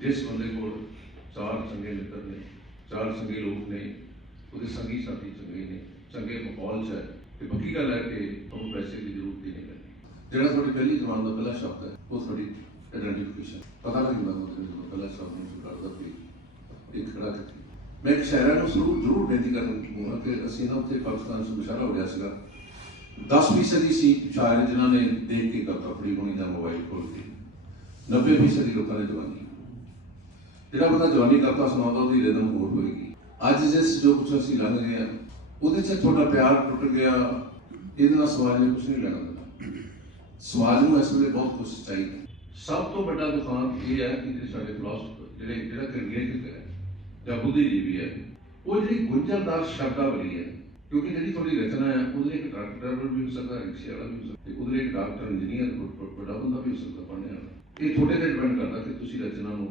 ਜਿਸ ਬੰਦੇ ਕੋਲ ਚਾਰ ਚੰਗੇ ਮਿੱਤਰ ਨੇ, ਚਾਰ ਚੰਗੇ ਲੋਕ ਨੇ, ਉਹਦੇ ਸੰਗੀ ਸਾਥੀ ਚੰਗੇ ਨੇ, ਚੰਗੇ ਮਾਹੌਲ 'ਚ ਹੈ, ਤੇ ਪੱਕੀ ਗੱਲ ਹੈ ਕਿ ਤੁਹਾਨੂੰ ਪੈਸੇ ਦੀ ਜ਼ਰੂਰਤ ਹੀ ਨਹੀਂ ਪੈਂਦੀ। ਜਿਹੜਾ ਤੁਹਾਡੀ ਪਹਿਲੀ ਜ਼ਬਾਨ ਦਾ ਪਹਿਲਾ ਸ਼ਬਦ ਹੈ, ਉਹ ਤੁਹਾਡੀ ਆਇਡੈਂਟੀਫਿਕੇਸ਼ਨ ਪਤਾ ਲੱਗਦਾ ਤੁਹਾਨੂੰ ਜਦੋਂ ਪਹਿਲਾ ਸ਼ਬਦ ਨੂੰ ਕਰਦਾ ਵੀ ਇੱਕ ਖੜਾ ਕਰਕੇ। ਮੈਂ ਇੱਕ ਸ਼ਾਇਰਾਂ ਨੂੰ ਜ਼ਰੂਰ ਜ਼ਰੂਰ ਬੇਨਤੀ ਕਰਨਾ ਚਾਹੂੰਗਾ ਕਿ ਅਸੀਂ ਨਾ ਉੱਥੇ ਪਾਕਿਸਤਾਨ 'ਚ ਮੁਸ਼ਾਰਾ ਹੋ ਗਿਆ ਸੀਗਾ। 10 ਫੀਸਦੀ ਸੀ ਸ਼ਾਇਰ ਜਿਨ੍ਹਾਂ ਨੇ ਦੇਖ ਕੇ ਕਵਿਤਾ ਪੜ੍ਹੀ ਹੋਣੀ ਦਾ ਮੋਬਾਈਲ ਖੋਲ ਕੇ। 90 ਫੀਸਦੀ ਲੋਕਾਂ ਨੇ ਜਵਾਨੀ। ਜਿਹੜਾ ਬੰਦਾ ਜਵਾਨੀ ਕਵਿਤਾ ਸੁਣਾਉਂਦਾ, ਉਹਦੀ ਰਿਦਮ ਹੋਰ ਹੋਏਗੀ। ਅੱਜ ਜਿਸ ਜੋ ਕੁਛ ਅਸੀਂ ਲੰਘ ਗਏ ਆ, ਉਹਦੇ 'ਚ ਤੁਹਾਡਾ ਪਿਆਰ ਟੁੱਟ ਗਿਆ। ਇਹਦੇ ਨਾਲ ਸਮਾਜ ਨੇ ਕੁਝ ਨਹੀਂ ਲੈਣਾ ਸਮਾਜ ਨੂੰ ਇਸ ਵੇਲੇ ਬਹੁਤ ਕੁਝ ਚਾਹੀਦਾ। ਸਭ ਤੋਂ ਵੱਡਾ ਦੁਕਾਨ ਇਹ ਹੈ ਕਿ ਜਿਹੜੇ ਸਾਡੇ ਫਿਲਾਸਫਰ ਜਿਹੜੇ ਜਿਹੜਾ ਕ੍ਰਿਏਟਿਵ ਹੈ, ਜਾਂ ਬੁੱਧੀਜੀਵੀ ਹੈ, ਉਹ ਜਿਹੜੀ ਗੁੰਝਲਦਾਰ ਸ਼ਬਦਾਵਲੀ ਹੈ। ਕਿਉਂਕਿ ਜਿਹੜੀ ਤੁਹਾਡੀ ਰਚਨਾ ਹੈ, ਉਹਦੇ ਇੱਕ ਟਰੱਕ ਵੀ ਹੋ ਸਕਦਾ, ਰਿਕਸ਼ੇ ਵਾਲਾ ਵੀ ਹੋ ਸਕਦਾ ਉਹਦੇ ਇੱਕ ਡਾਕਟਰ ਇੰਜੀਨੀਅਰ ਵੱਡਾ ਬੰਦਾ ਵੀ ਹੋ ਸਕਦਾ, ਪੜ੍ਹਨੇ ਇਹ ਤੁਹਾਡੇ ਤੇ ਡਿਪੈਂਡ ਕਰਦਾ ਕਿ ਤੁਸੀਂ ਰਚਨਾ ਨੂੰ